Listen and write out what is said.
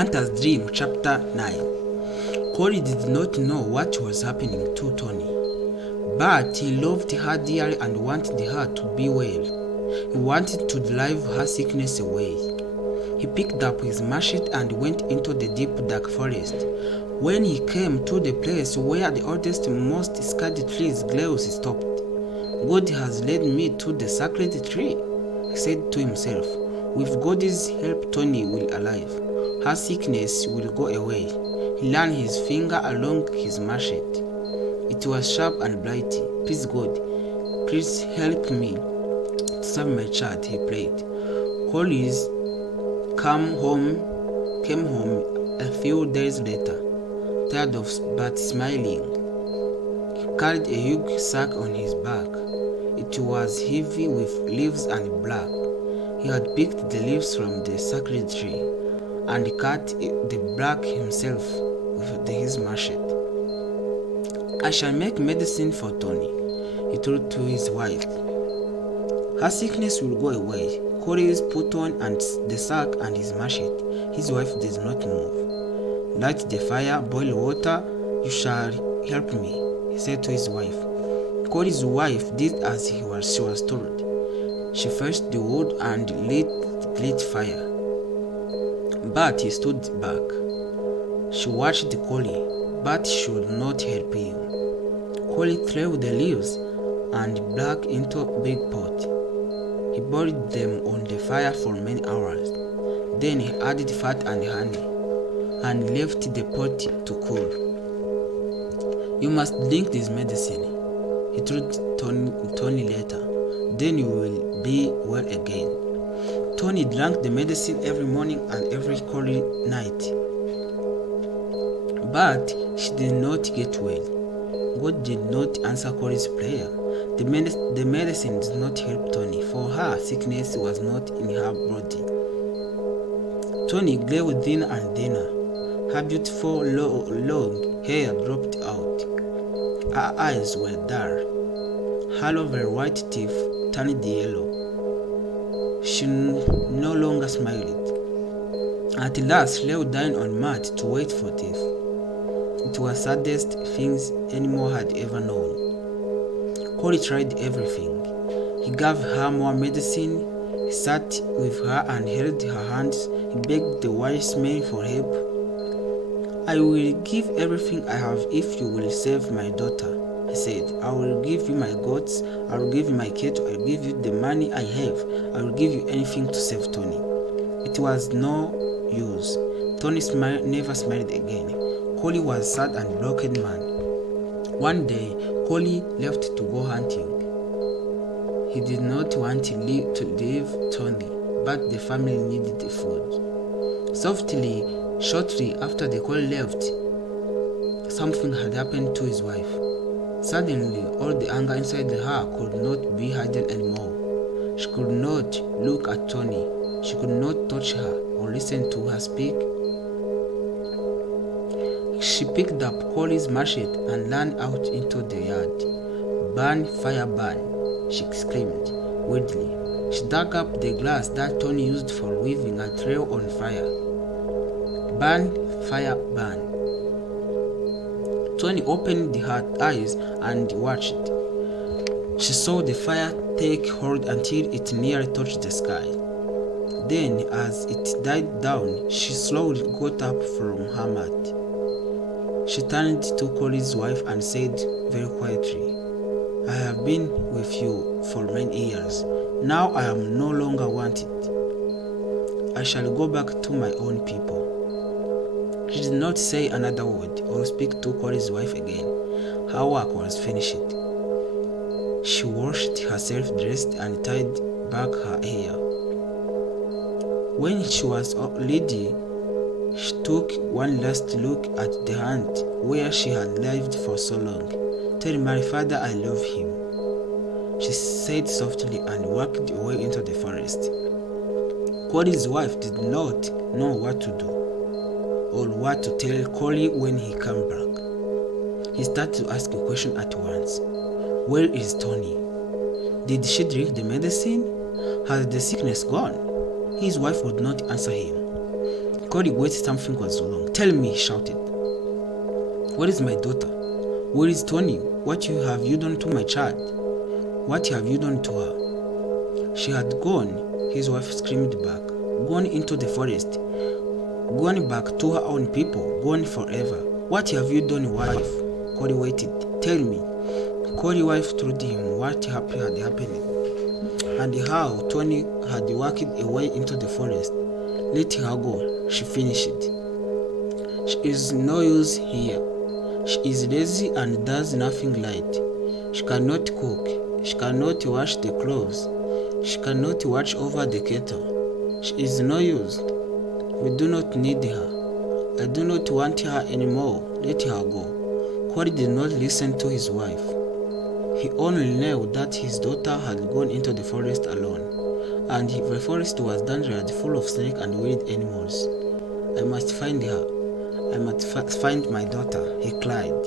Hunter's Dream, Chapter 9. Corey did not know what was happening to Tony, but he loved her dearly and wanted her to be well. He wanted to drive her sickness away. He picked up his machete and went into the deep dark forest. When he came to the place where the oldest, most scarred trees grew, he stopped. God has led me to the sacred tree, he said to himself. With God's help, Tony will alive. Her sickness will go away. He ran his finger along his machete. It was sharp and bright. Please God, please help me to save my child, he prayed. Corey's came home a few days later, tired of but smiling. He carried a huge sack on his back. It was heavy with leaves and black. He had picked the leaves from the sacred tree and cut the bark himself with his machete. I shall make medicine for Tony, he told to his wife. Her sickness will go away. Corey put on and the sack and his machete. His wife did not move. Light the fire, boil water, you shall help me, he said to his wife. Corey's wife did as she was told. She fetched the wood and lit fire. But he stood back. She watched Corey, but she would not help him. Corey threw the leaves and bark into a big pot. He boiled them on the fire for many hours. Then he added fat and honey and left the pot to cool. You must drink this medicine, he told Tony later. Then you will be well again. Tony drank the medicine every morning and every Corey night. But she did not get well. God did not answer Corey's prayer. The medicine did not help Tony, for her sickness was not in her body. Tony grew thinner and thinner. Her beautiful long hair dropped out. Her eyes were dull. Her lovely white teeth turned yellow. She no longer smiled. At last, she lay down on mat to wait for death. It was the saddest things anyone had ever known. Corey tried everything. He gave her more medicine. He sat with her and held her hands. He begged the wise men for help. I will give everything I have if you will save my daughter, he said. I will give you my goats, I will give you my cattle, I will give you the money I have, I will give you anything to save Tony. It was no use. Tony never smiled again. Corey was a sad and broken man. One day, Corey left to go hunting. He did not want to leave Tony, but the family needed the food. Shortly after the Corey left, something had happened to his wife. Suddenly, all the anger inside her could not be hidden anymore. She could not look at Tony. She could not touch her or listen to her speak. She picked up Corey's machete and ran out into the yard. Burn, fire, burn, she screamed weirdly. She dug up the glass that Tony used for weaving and threw on fire. Burn, fire, burn. Tony opened her eyes and watched. She saw the fire take hold until it nearly touched the sky. Then, as it died down, she slowly got up from her mat. She turned to Corey's wife and said very quietly, I have been with you for many years. Now I am no longer wanted. I shall go back to my own people. She did not say another word or speak to Corey's wife again. Her work was finished. She washed herself, dressed, and tied back her hair. When she was ready, she took one last look at the hunt where she had lived for so long. Tell my father I love him, she said softly and walked away into the forest. Corey's wife did not know what to do or what to tell Corey when he came back. He started to ask a question at once. Where is Tony? Did she drink the medicine? Has the sickness gone? His wife would not answer him. Corey waited. Something was wrong. Tell me, he shouted. Where is my daughter? Where is Tony? What have you done to my child? What have you done to her? She had gone, his wife screamed back. Gone into the forest. Gone back to her own people. Gone forever. What have you done, wife? Corey waited. Tell me. Corey's wife told him what had happened and how Tony had walked away into the forest. Let her go, she finished. She is no use here. She is lazy and does nothing right. She cannot cook. She cannot wash the clothes. She cannot watch over the kettle. She is no use. We do not need her. I do not want her anymore. Let her go. Corey did not listen to his wife. He only knew that his daughter had gone into the forest alone, and the forest was dangerous, full of snakes and wild animals. I must find her. I must find my daughter, he cried.